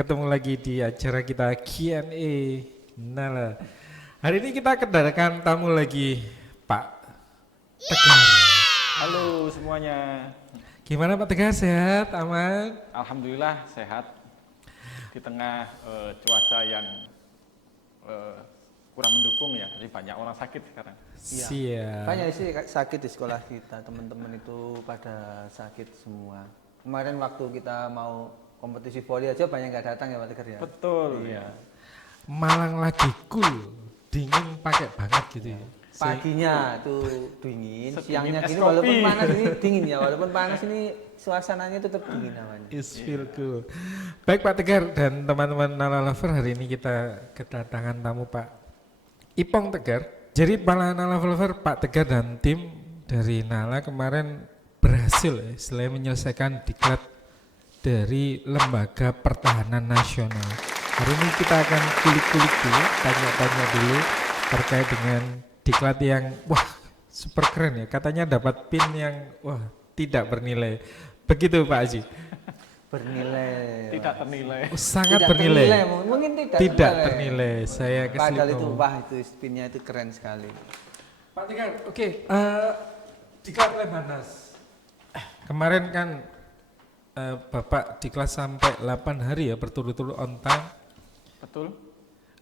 ketemu lagi di acara kita Q&A. Nah, hari ini kita kedatangan tamu lagi, Pak Tegar. Halo semuanya. Gimana Pak Tegar, sehat, aman? Alhamdulillah sehat di tengah cuaca yang kurang mendukung ya. Jadi banyak orang sakit sekarang. Iya. Siap. Banyak sih sakit di sekolah kita, teman-teman itu pada sakit semua. Kemarin waktu kita mau kompetisi voli aja banyak nggak datang ya Pak Tegar ya. Betul. Iya. Ya. Malang lagi cool, dingin pakai banget gitu ya. Paginya itu dingin, Sedingin siangnya es gini kopi. walaupun panas ini dingin ya, walaupun panas ini suasananya tetap dingin namanya. Is feel cool. Baik Pak Tegar dan teman-teman Nala Lover, hari ini kita kedatangan tamu Pak Ipong Tegar. Jadi para Nala Lover, Pak Tegar dan tim dari Nala kemarin berhasil ya, selain menyelesaikan diklat dari Lembaga Pertahanan Nasional. Hari ini kita akan kulik-kulik dulu, tanya-tanya dulu terkait dengan diklat yang wah super keren ya. Katanya dapat pin yang wah tidak bernilai. Begitu Pak Haji. Bernilai. Tidak ternilai. Oh, sangat Tidak bernilai. mungkin tidak Ternilai. Saya Padahal itu keslip wah itu spinnya itu keren sekali. Pak Tegar, oke. Diklat Lemhanas. Kemarin kan Bapak diklat sampai 8 hari ya berturut-turut on time. Betul.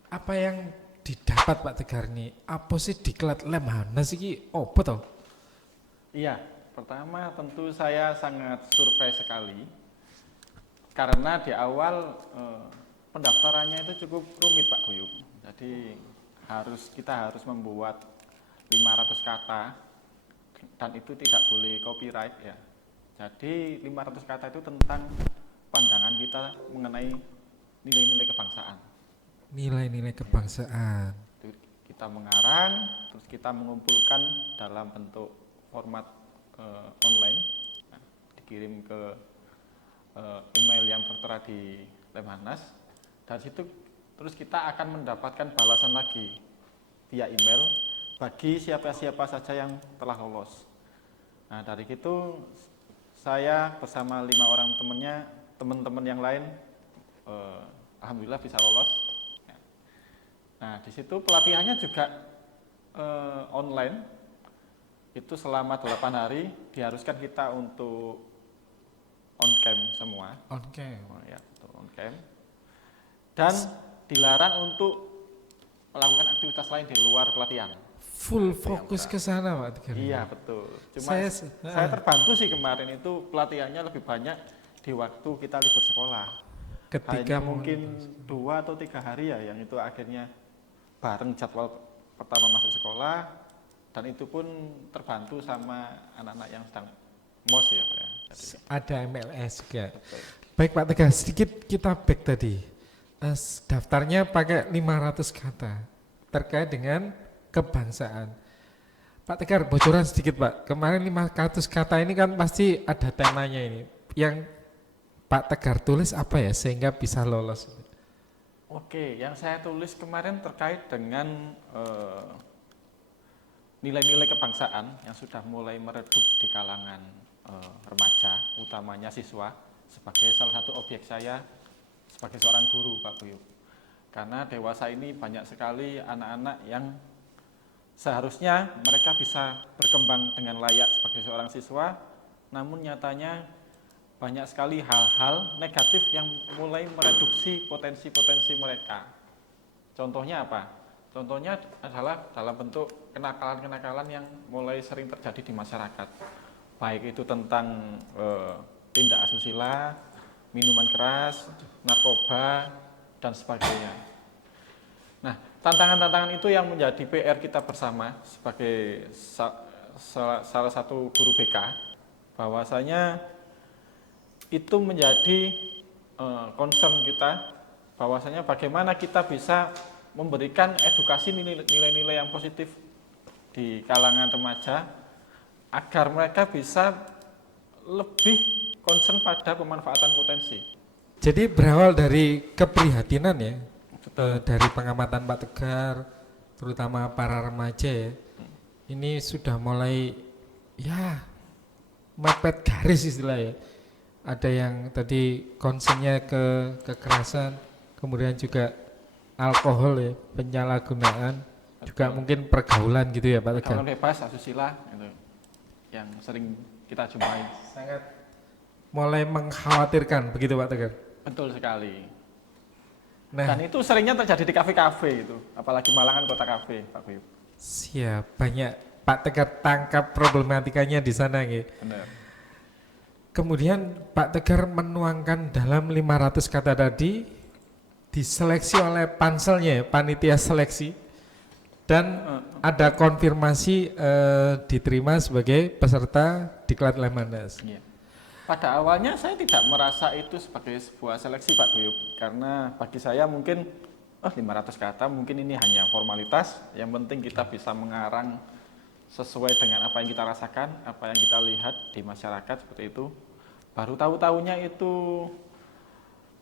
Apa yang didapat Pak Tegar nih? Apa sih diklat Lemhanas iki? Oh, betul. Iya. Pertama tentu saya sangat surprise sekali karena di awal pendaftarannya itu cukup rumit Pak Guyup. Jadi kita harus membuat 500 kata dan itu tidak boleh copyright ya. Jadi 500 kata itu tentang pandangan kita mengenai nilai-nilai kebangsaan. Nilai-nilai kebangsaan. Kita mengarang, terus kita mengumpulkan dalam bentuk format online, nah, dikirim ke email yang tertera di Lemhanas. Dari situ terus kita akan mendapatkan balasan lagi via email bagi siapa-siapa saja yang telah lolos. Nah dari itu saya bersama 5 orang teman-teman yang lain, alhamdulillah bisa lolos. Nah di situ pelatihannya juga online. Itu selama 8 hari diharuskan kita untuk on cam semua. On cam. Ya, on cam. Dan dilarang untuk melakukan aktivitas lain di luar pelatihan. Full fokus ke sana Pak Tegar. Iya betul. Cuma Saya saya terbantu sih kemarin itu pelatihannya lebih banyak di waktu kita libur sekolah. ketika Hanya mungkin 2 atau 3 hari ya yang itu akhirnya bareng jadwal pertama masuk sekolah. Dan itu pun terbantu sama anak-anak yang sedang MOS ya Pak ya. ada MLS juga. Betul. Baik Pak Tegar, sedikit kita back tadi. Daftarnya pakai 500 kata terkait dengan kebangsaan. Pak Tegar, bocoran sedikit Pak. Kemarin 500 kata ini kan pasti ada temanya ini. Yang Pak Tegar tulis apa ya sehingga bisa lolos? Oke, yang saya tulis kemarin terkait dengan nilai-nilai kebangsaan yang sudah mulai meredup di kalangan remaja, utamanya siswa, sebagai salah satu objek saya sebagai seorang guru Pak Buyuk. Karena dewasa ini banyak sekali anak-anak yang seharusnya mereka bisa berkembang dengan layak sebagai seorang siswa, namun nyatanya banyak sekali hal-hal negatif yang mulai mereduksi potensi-potensi mereka. Contohnya apa? Contohnya adalah dalam bentuk kenakalan-kenakalan yang mulai sering terjadi di masyarakat. Baik itu tentang tindak asusila, minuman keras, narkoba, dan sebagainya. Nah, tantangan-tantangan itu yang menjadi PR kita bersama sebagai salah satu guru BK, bahwasanya itu menjadi concern kita, bahwasanya bagaimana kita bisa memberikan edukasi nilai-nilai yang positif di kalangan remaja agar mereka bisa lebih concern pada pemanfaatan potensi. Jadi berawal dari keprihatinan ya, dari pengamatan Pak Tegar, terutama para remaja ya, ini sudah mulai ya mepet garis istilahnya. ada yang tadi concernnya ke kekerasan, kemudian juga alkohol ya, penyalahgunaan, juga mungkin pergaulan gitu ya Pak Tegar. Pergaulan bebas, asusila itu yang sering kita jumpai. Sangat mulai mengkhawatirkan begitu Pak Tegar. Betul sekali. Nah, Dan itu seringnya terjadi di kafe-kafe itu, apalagi Malang kan kota kafe, Pak Guyup. siap banyak Pak Tegar tangkap problematikanya di sana gitu. Benar. Kemudian Pak Tegar menuangkan dalam 500 kata tadi diseleksi oleh panselnya, panitia seleksi, dan ada konfirmasi diterima sebagai peserta Diklat Lemhanas. Iya. Pada awalnya saya tidak merasa itu sebagai sebuah seleksi Pak Guyup, karena bagi saya mungkin 500 kata mungkin ini hanya formalitas, yang penting kita bisa mengarang sesuai dengan apa yang kita rasakan, apa yang kita lihat di masyarakat seperti itu. Baru tahu-tahunya itu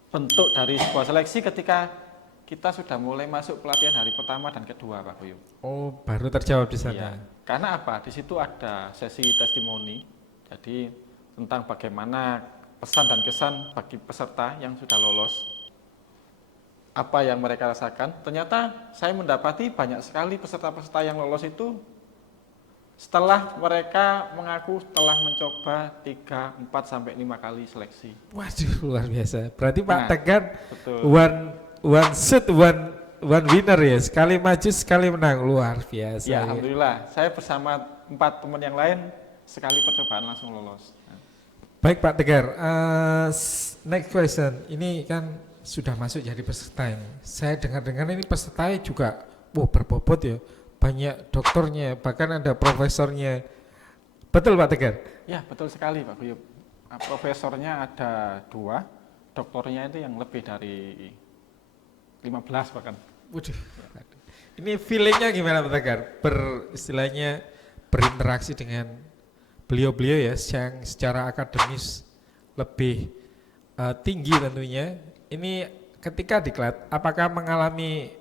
bentuk dari sebuah seleksi ketika kita sudah mulai masuk pelatihan hari pertama dan kedua Pak Guyup. Oh, baru terjawab di sana. Iya. Karena apa? Di situ ada sesi testimoni. Jadi tentang bagaimana pesan dan kesan bagi peserta yang sudah lolos. Apa yang mereka rasakan. Ternyata saya mendapati banyak sekali peserta-peserta yang lolos itu setelah mereka mengaku telah mencoba 3, 4 sampai 5 kali seleksi. Waduh, luar biasa. Berarti Pak Nah, Tegar betul. one shoot, one winner ya. Sekali maju, sekali menang. Luar biasa. Ya, alhamdulillah. Saya bersama 4 teman yang lain sekali percobaan langsung lolos. Baik Pak Tegar, next question. Ini kan sudah masuk jadi peserta ini. Saya dengar-dengar ini pesertanya juga berbobot ya. Banyak dokternya, bahkan ada profesornya. Betul Pak Tegar? Ya, betul sekali Pak Guyup. Profesornya ada 2, doktornya itu yang lebih dari 15 bahkan. Waduh. Ini feelingnya gimana Pak Tegar? Istilahnya berinteraksi dengan beliau-beliau ya, yang secara akademis lebih tinggi tentunya. Ini ketika diklat, apakah mengalami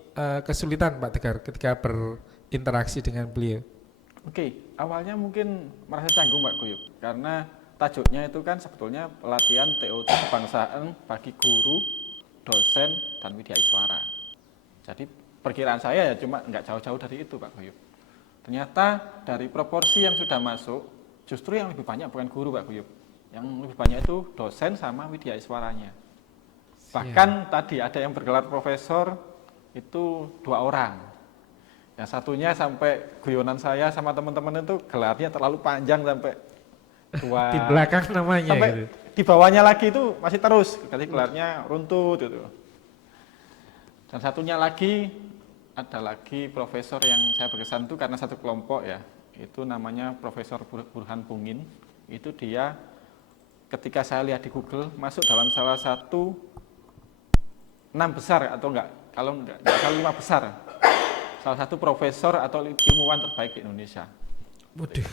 kesulitan Pak Tegar ketika berinteraksi dengan beliau? Oke, awalnya mungkin merasa canggung Pak Guyup, karena tajuknya itu kan sebetulnya pelatihan TOT kebangsaan bagi guru, dosen, dan widya iswara. Jadi perkiraan saya ya cuma nggak jauh-jauh dari itu Pak Guyup. Ternyata dari proporsi yang sudah masuk, justru yang lebih banyak bukan guru Pak Guyup. Yang lebih banyak itu dosen sama widya iswaranya. Bahkan tadi ada yang bergelar profesor itu 2 orang. Yang satunya sampai guyonan saya sama teman-teman itu gelarnya terlalu panjang sampai 2. Di belakang namanya sampai gitu. di bawahnya lagi itu masih terus, jadi gelarnya runtut gitu. Dan satunya lagi ada lagi profesor yang saya berkesan itu karena satu kelompok ya. Itu namanya Profesor Burhan Bungin. Itu dia ketika saya lihat di Google masuk dalam salah satu 6 besar atau enggak, kalau 5 besar. Salah satu profesor atau ilmuwan terbaik di Indonesia. Waduh.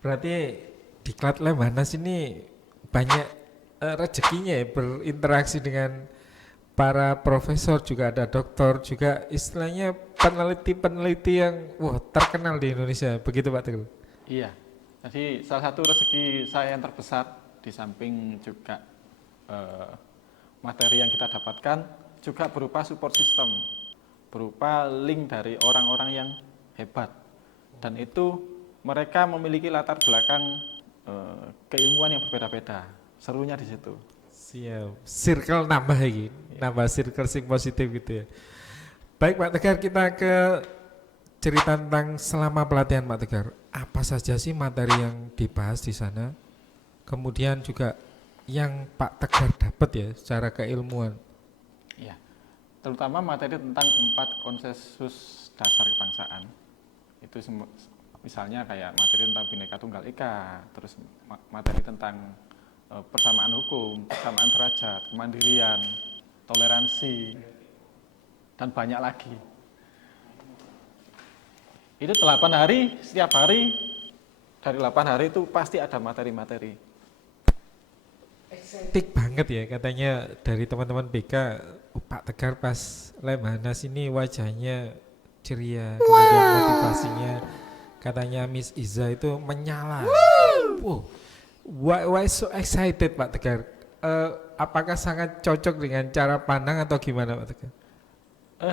Berarti Diklat Lemhanas ini banyak rezekinya ya, berinteraksi dengan para profesor, juga ada dokter, juga istilahnya peneliti-peneliti yang terkenal di Indonesia. Begitu Pak Teguh? Iya. Jadi salah satu rezeki saya yang terbesar di samping juga materi yang kita dapatkan juga berupa support system, berupa link dari orang-orang yang hebat. Dan itu mereka memiliki latar belakang keilmuan yang berbeda-beda. Serunya di situ. Siap. Circle nambah lagi, nambah circle sing positif gitu ya. Baik Pak Tegar, kita ke cerita tentang selama pelatihan Pak Tegar. Apa saja sih materi yang dibahas di sana? Kemudian juga yang Pak Tegar dapat ya secara keilmuan. Ya, terutama materi tentang 4 konsensus dasar kebangsaan. Itu misalnya kayak materi tentang Bhinneka Tunggal Ika, terus materi tentang persamaan hukum, persamaan derajat, kemandirian, toleransi, dan banyak lagi. Itu 8 hari, setiap hari dari 8 hari itu pasti ada materi-materi. Excited banget ya katanya dari teman-teman BK. Pak Tegar pas Lemhanas ini wajahnya ceria, kemudian motivasinya katanya Miss Iza itu menyala. Why so excited Pak Tegar? Apakah sangat cocok dengan cara pandang atau gimana Pak Tegar?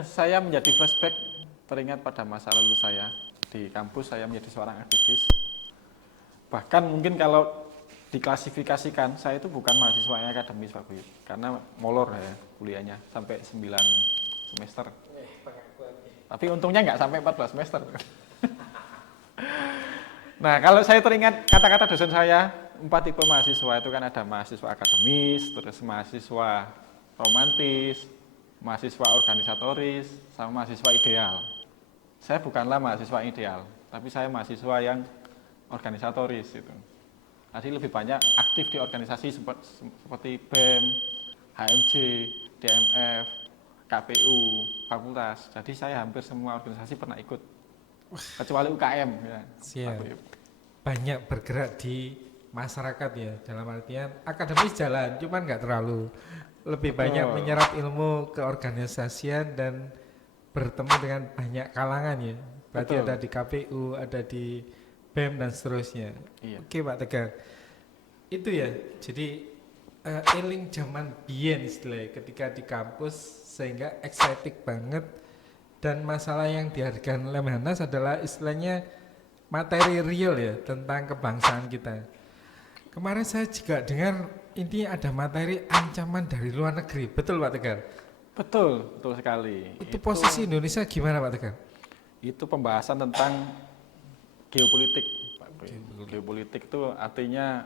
Saya menjadi flashback teringat pada masa lalu saya di kampus. Saya menjadi seorang aktivis. Bahkan mungkin kalau diklasifikasikan, saya itu bukan mahasiswa yang akademis Pak Buyut, karena molor ya kuliahnya sampai 9 semester. Tapi untungnya nggak sampai 14 semester. Nah, kalau saya teringat kata-kata dosen saya, 4 tipe mahasiswa itu kan ada mahasiswa akademis, terus mahasiswa romantis, mahasiswa organisatoris, sama mahasiswa ideal. Saya bukanlah mahasiswa ideal, tapi saya mahasiswa yang organisatoris itu. Jadi lebih banyak aktif di organisasi seperti BEM, HMJ, DMF, KPU, fakultas. Jadi saya hampir semua organisasi pernah ikut, kecuali UKM. Ya, Siap. Banyak bergerak di masyarakat ya, dalam artian akademis jalan, cuman nggak terlalu. Lebih banyak menyerap ilmu keorganisasian dan bertemu dengan banyak kalangan ya. Berarti Betul. ada di KPU, ada di BEM dan seterusnya. Iya. Oke Pak Tegar, itu ya. Jadi eling zaman biyen istilahnya ketika di kampus sehingga excited banget, dan masalah yang dihargai Lemhanas adalah istilahnya materi real ya tentang kebangsaan kita. Kemarin saya juga dengar intinya ada materi ancaman dari luar negeri, betul Pak Tegar? Betul, betul sekali. Itu posisi Indonesia gimana Pak Tegar? Itu pembahasan tentang geopolitik, Pak Boy. Geopolitik itu artinya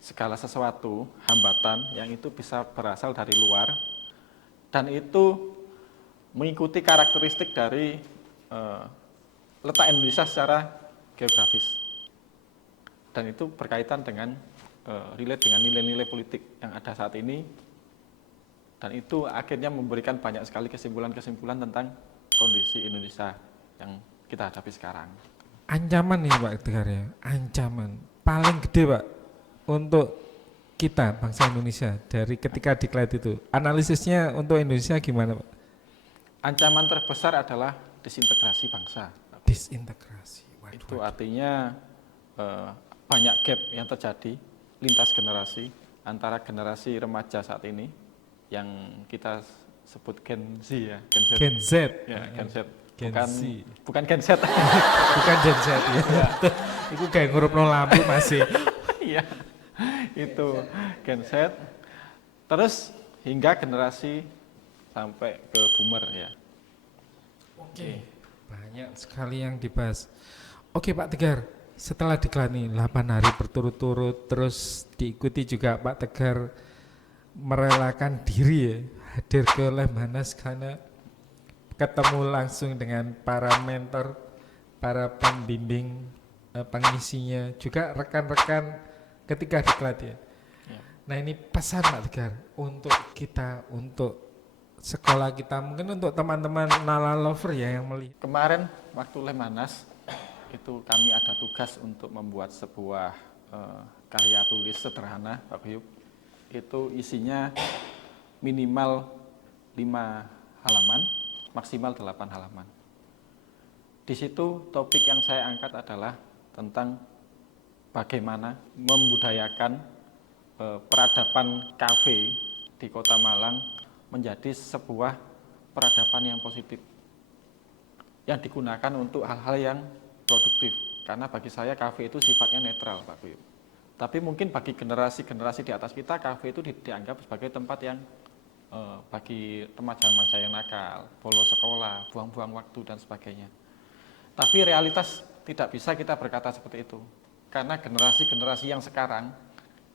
segala sesuatu hambatan yang itu bisa berasal dari luar dan itu mengikuti karakteristik dari letak Indonesia secara geografis, dan itu berkaitan dengan relate dengan nilai-nilai politik yang ada saat ini, dan itu akhirnya memberikan banyak sekali kesimpulan-kesimpulan tentang kondisi Indonesia yang kita hadapi sekarang. Ancaman nih Pak Tegar ya, ancaman paling gede Pak untuk kita bangsa Indonesia dari ketika diklat itu. Analisisnya untuk Indonesia gimana Pak? Ancaman terbesar adalah disintegrasi bangsa. Disintegrasi. Waduh, Itu artinya banyak gap yang terjadi lintas generasi antara generasi remaja saat ini yang kita sebut Gen Z ya, Gen Z. Gen Z. Ya, Gen Z. Gen Bukan, Z. bukan Gen Z. Bukan Gen Z ya. Itu kayak ngurupno lampu masih. Iya, itu Gen Z. Terus hingga generasi sampai ke boomer ya. Oke. Banyak sekali yang dibahas. Oke Pak Tegar, setelah diklat nih 8 hari berturut-turut, terus diikuti juga Pak Tegar merelakan diri ya, hadir ke Lemhanas karena ketemu langsung dengan para mentor, para pembimbing, pengisinya, juga rekan-rekan ketika diklat ya. Ya. Nah ini pesan Pak Tegar untuk kita, untuk sekolah kita, mungkin untuk teman-teman Nala Lover ya yang melihat. Kemarin waktu Lemhanas itu kami ada tugas untuk membuat sebuah karya tulis sederhana, Pak Guyup. Itu isinya minimal 5 halaman, maksimal 8 halaman. Di situ topik yang saya angkat adalah tentang bagaimana membudayakan peradaban kafe di Kota Malang menjadi sebuah peradaban yang positif, yang digunakan untuk hal-hal yang produktif. Karena bagi saya kafe itu sifatnya netral, Pak Guyup. Tapi mungkin bagi generasi-generasi di atas kita, kafe itu dianggap sebagai tempat yang bagi remaja-remaja yang nakal, bolos sekolah, buang-buang waktu dan sebagainya. Tapi realitas tidak bisa kita berkata seperti itu. Karena generasi-generasi yang sekarang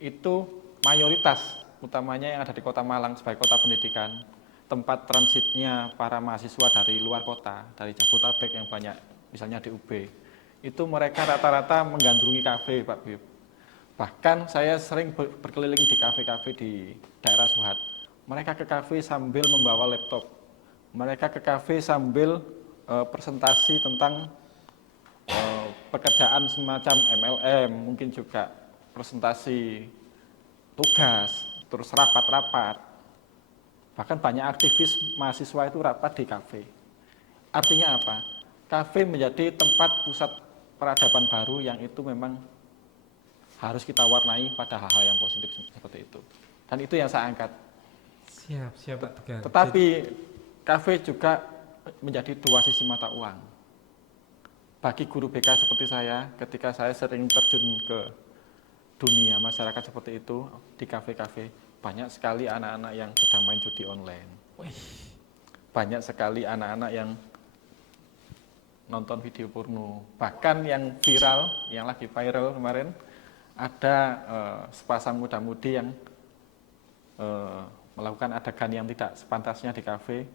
itu mayoritas, utamanya yang ada di Kota Malang sebagai kota pendidikan, tempat transitnya para mahasiswa dari luar kota, dari Jabodetabek yang banyak, misalnya di UB, itu mereka rata-rata menggandrungi kafe, Pak Bib. Bahkan saya sering berkeliling di kafe-kafe di daerah Suhat. Mereka ke kafe sambil membawa laptop. Mereka ke kafe sambil presentasi tentang pekerjaan semacam MLM, mungkin juga presentasi tugas, terus rapat-rapat. Bahkan banyak aktivis mahasiswa itu rapat di kafe. Artinya apa? Kafe menjadi tempat pusat peradaban baru yang itu memang harus kita warnai pada hal-hal yang positif seperti itu. Dan itu yang saya angkat. Siap Pak Tegar. Tetapi kafe juga menjadi dua sisi mata uang. Bagi guru BK seperti saya, ketika saya sering terjun ke dunia masyarakat seperti itu, di kafe-kafe, banyak sekali anak-anak yang sedang main judi online. Banyak sekali anak-anak yang nonton video porno. Bahkan yang viral, yang lagi viral kemarin, ada sepasang muda-mudi yang melakukan adegan yang tidak sepantasnya di kafe.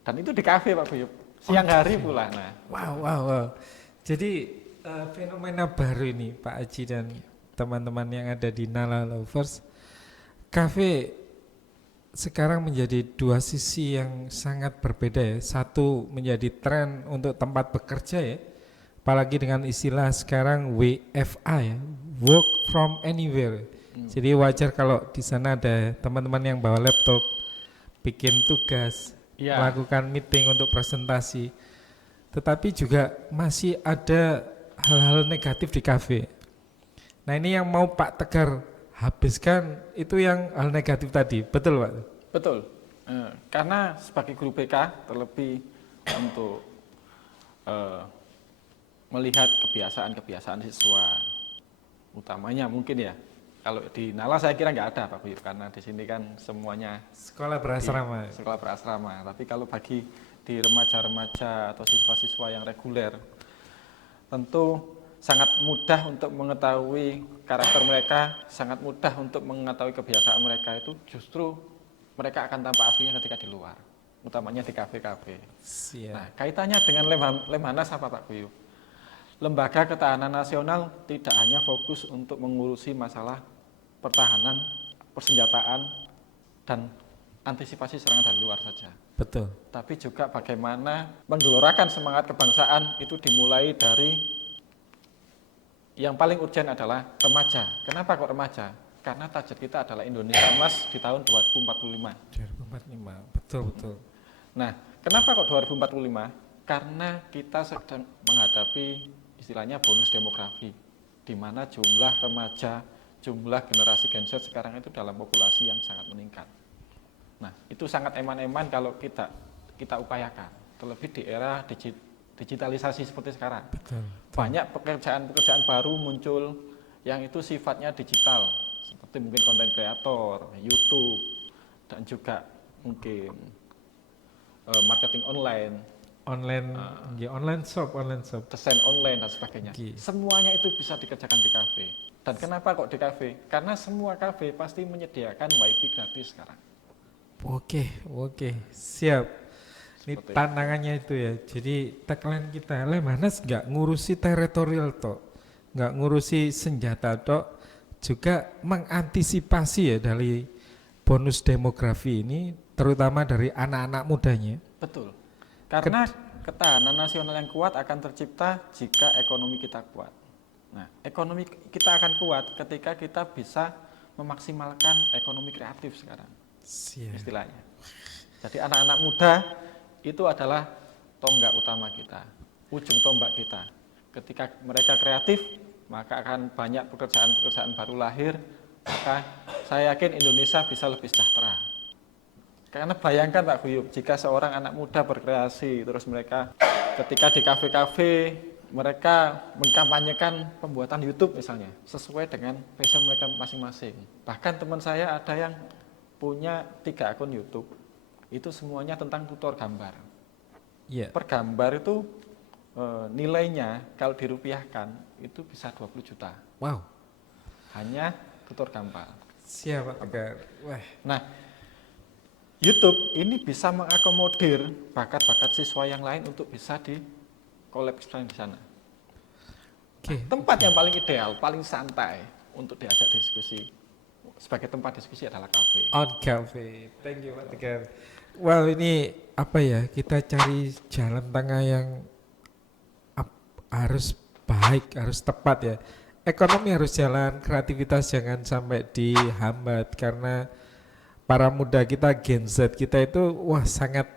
Dan itu di kafe Pak Buyup, siang hari pula. Nah, Wow. Jadi fenomena baru ini Pak Aji dan teman-teman yang ada di Nala Lovers, kafe sekarang menjadi dua sisi yang sangat berbeda ya. Satu menjadi tren untuk tempat bekerja ya, apalagi dengan istilah sekarang WFA ya, work from anywhere. Jadi wajar kalau di sana ada teman-teman yang bawa laptop, bikin tugas, melakukan meeting untuk presentasi. Tetapi juga masih ada hal-hal negatif di kafe. Nah ini yang mau Pak Tegar habiskan itu yang hal negatif tadi, betul Pak? betul. Karena sebagai guru BK terlebih untuk melihat kebiasaan-kebiasaan siswa, utamanya mungkin ya. Kalau di Nala saya kira nggak ada Pak Buyup, karena di sini kan semuanya Sekolah berasrama. sekolah berasrama. Tapi kalau bagi di remaja-remaja atau siswa-siswa yang reguler, tentu sangat mudah untuk mengetahui karakter mereka, sangat mudah untuk mengetahui kebiasaan mereka. Itu justru mereka akan tampak aslinya ketika di luar, utamanya di kafe-kafe. Nah, kaitannya dengan Lemhanas apa Pak Buyup? Lembaga Ketahanan Nasional tidak hanya fokus untuk mengurusi masalah pertahanan, persenjataan, dan antisipasi serangan dari luar saja. Betul. Tapi juga bagaimana menggelorakan semangat kebangsaan itu dimulai dari yang paling urgent adalah remaja. Kenapa kok remaja? Karena target kita adalah Indonesia Emas di tahun 2045. 2045, betul. Nah, kenapa kok 2045? Karena kita sedang menghadapi istilahnya bonus demografi, di mana jumlah remaja, jumlah generasi Gen Z sekarang itu dalam populasi yang sangat meningkat. Nah, itu sangat eman-eman kalau kita upayakan, terlebih di era digitalisasi seperti sekarang. Betul. Banyak pekerjaan-pekerjaan baru muncul yang itu sifatnya digital, seperti mungkin konten kreator, YouTube, dan juga mungkin marketing online, online shop, desain online dan sebagainya. Semuanya itu bisa dikerjakan di kafe. Dan kenapa kok di kafe? Karena semua kafe pasti menyediakan wifi gratis sekarang. Oke, siap. Ini tantangannya itu ya. Jadi tagline kita, Lemhanas nggak ngurusi teritorial tok, nggak ngurusi senjata tok, juga mengantisipasi ya dari bonus demografi ini, terutama dari anak-anak mudanya. Betul. Karena ketahanan nasional yang kuat akan tercipta jika ekonomi kita kuat. Nah, ekonomi kita akan kuat ketika kita bisa memaksimalkan ekonomi kreatif sekarang. Istilahnya. Jadi anak-anak muda itu adalah tonggak utama kita, ujung tombak kita. Ketika mereka kreatif, maka akan banyak pekerjaan-pekerjaan baru lahir, maka saya yakin Indonesia bisa lebih sejahtera. Karena bayangkan Pak Buyup, jika seorang anak muda berkreasi, terus mereka ketika di kafe-kafe, mereka mengkampanyekan pembuatan YouTube misalnya, sesuai dengan passion mereka masing-masing. Bahkan teman saya ada yang punya 3 akun YouTube, itu semuanya tentang tutor gambar. Per gambar itu nilainya kalau dirupiahkan itu bisa 20 juta. Wow. Hanya tutor gambar. Siap Pak Tegar. Wah. Nah, YouTube ini bisa mengakomodir bakat-bakat siswa yang lain untuk bisa dikolabkan di sana. Tempat yang paling ideal, paling santai untuk diajak diskusi sebagai tempat diskusi adalah kafe. Cafe. Thank you Pak Tegar. Wow, ini apa ya? Kita cari jalan tengah yang harus baik, harus tepat ya. Ekonomi harus jalan, kreativitas jangan sampai dihambat karena para muda kita Gen Z kita itu sangat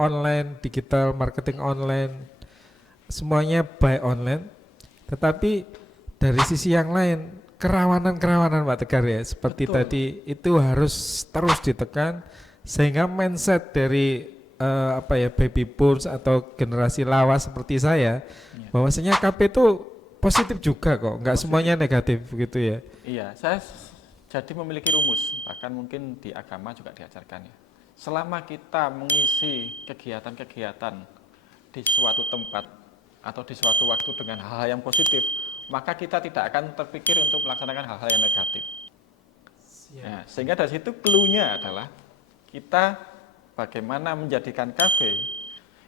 online, digital, marketing online, semuanya by online. Tetapi dari sisi yang lain kerawanan-kerawanan Pak Tegar ya, seperti Betul. tadi itu harus terus ditekan sehingga mindset dari baby boomers atau generasi lawas seperti saya, Iya. bahwasanya KP itu positif juga kok, nggak semuanya negatif begitu ya. Iya, saya jadi memiliki rumus, bahkan mungkin di agama juga diajarkan ya. Selama kita mengisi kegiatan-kegiatan di suatu tempat atau di suatu waktu dengan hal-hal yang positif, maka kita tidak akan terpikir untuk melaksanakan hal-hal yang negatif. Nah, sehingga dari situ clue-nya adalah kita bagaimana menjadikan kafe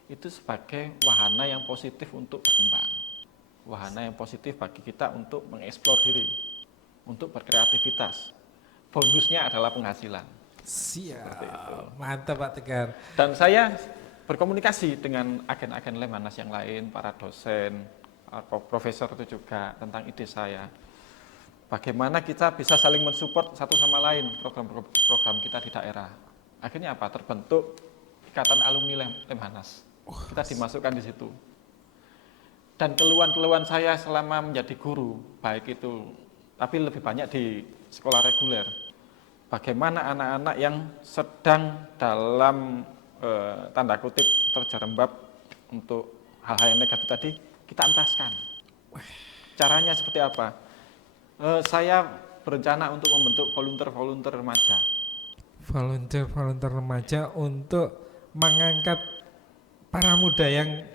itu sebagai wahana yang positif untuk berkembang. Wahana yang positif bagi kita untuk mengeksplor diri, untuk berkreativitas. Bonusnya adalah penghasilan. Siap, mantap Pak Tegar. Dan saya berkomunikasi dengan agen-agen Lemhanas yang lain, para dosen, profesor itu juga tentang ide saya. Bagaimana kita bisa saling mensupport satu sama lain program-program kita di daerah. Akhirnya apa? Terbentuk ikatan alumni Lemhanas. Kita dimasukkan di situ. Dan keluhan-keluhan saya selama menjadi guru, baik itu, tapi lebih banyak di sekolah reguler. Bagaimana anak-anak yang sedang dalam tanda kutip terjerembab untuk hal-hal yang negatif tadi, kita entaskan. Caranya seperti apa? Saya berencana untuk membentuk volunteer-volunteer remaja. Volunteer remaja untuk mengangkat para muda yang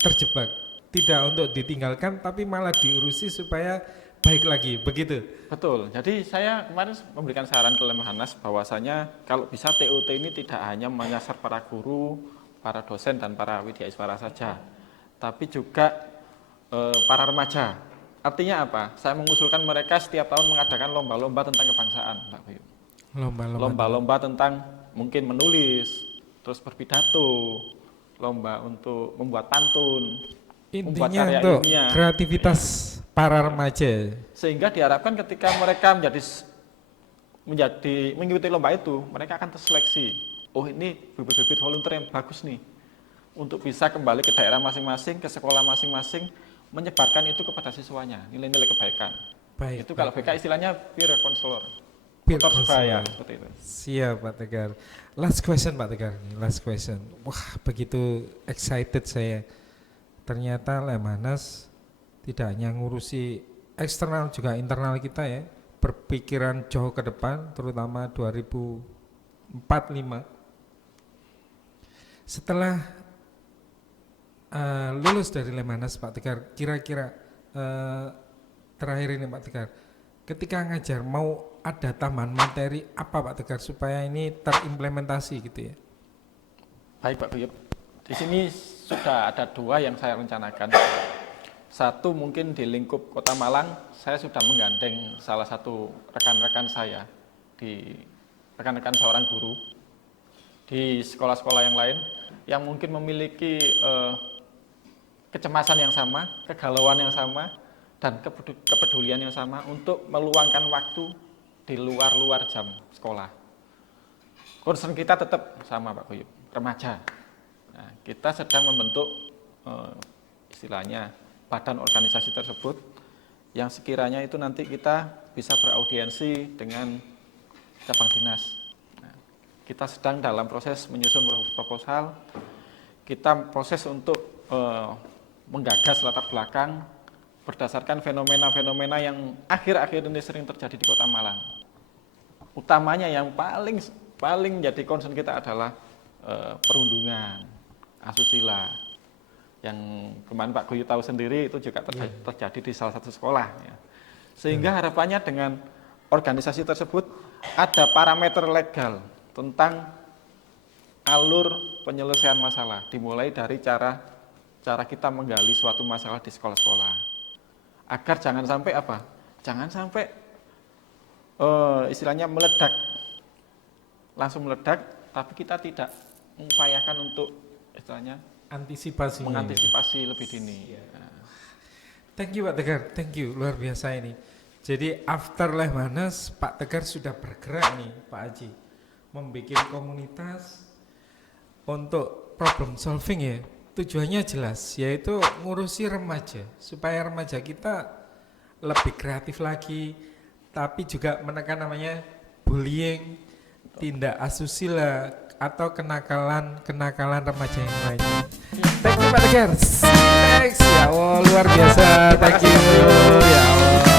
terjebak, tidak untuk ditinggalkan tapi malah diurusi supaya baik lagi, begitu. Betul. Jadi saya kemarin memberikan saran ke Lemhanas bahwasanya kalau bisa TOT ini tidak hanya menyasar para guru, para dosen dan para widyaswara saja, tapi juga para remaja. Artinya apa? Saya mengusulkan mereka setiap tahun mengadakan lomba-lomba tentang kebangsaan, Mbak Bayu. Lomba-lomba tentang mungkin menulis, terus berpidato, lomba untuk membuat pantun, membuat Intinya karya untuk ilmiah. kreativitas para remaja. Sehingga diharapkan ketika mereka mengikuti lomba itu, mereka akan terseleksi. Oh, ini bibit-bibit volunteer yang bagus nih, untuk bisa kembali ke daerah masing-masing, ke sekolah masing-masing, menyebarkan itu kepada siswanya, nilai-nilai kebaikan. Baik. Itu kalau BK istilahnya peer counselor. Peer Tutor sebaya, counselor. seperti itu. Siap Pak Tegar. Last question Pak Tegar, last question. Wah, begitu excited saya. Ternyata Lemhanas tidak hanya ngurusi eksternal juga internal kita ya, berpikiran jauh ke depan, terutama 2045. Setelah lulus dari Lemhanas Pak Tegar, kira-kira terakhir ini Pak Tegar, ketika ngajar mau ada tambahan materi apa Pak Tegar supaya ini terimplementasi gitu ya? Baik Pak Buyut, di sini sudah ada dua yang saya rencanakan. Satu mungkin di lingkup Kota Malang, saya sudah menggandeng salah satu rekan-rekan saya, rekan-rekan seorang guru di sekolah-sekolah yang lain, yang mungkin memiliki kecemasan yang sama, kegalauan yang sama, dan kepedulian yang sama untuk meluangkan waktu di luar jam sekolah. Concern kita tetap sama Pak Buyut, remaja. Nah, kita sedang membentuk istilahnya badan organisasi tersebut yang sekiranya itu nanti kita bisa beraudiensi dengan cabang dinas. Nah, kita sedang dalam proses menyusun proposal, kita proses untuk menggagas latar belakang berdasarkan fenomena-fenomena yang akhir-akhir ini sering terjadi di Kota Malang. Utamanya yang paling menjadi concern kita adalah perundungan, asusila, yang kemarin Pak Guyu tahu sendiri itu juga terjadi di salah satu sekolah. Ya. Sehingga harapannya dengan organisasi tersebut ada parameter legal tentang alur penyelesaian masalah, dimulai dari cara kita menggali suatu masalah di sekolah-sekolah, agar jangan sampai apa? Jangan sampai istilahnya langsung meledak, tapi kita tidak mengupayakan untuk istilahnya mengantisipasi lebih dini. Thank you Pak Tegar, thank you, luar biasa ini. Jadi after Lemhanas, Pak Tegar sudah bergerak nih Pak Haji, membuat komunitas untuk problem solving ya. Tujuannya jelas, yaitu ngurusi remaja, supaya remaja kita lebih kreatif lagi, tapi juga menekan namanya bullying, tindak asusila atau kenakalan remaja yang lainnya. Thank you Pak Tegar. Thanks ya Allah, luar biasa. Thank you ya Allah.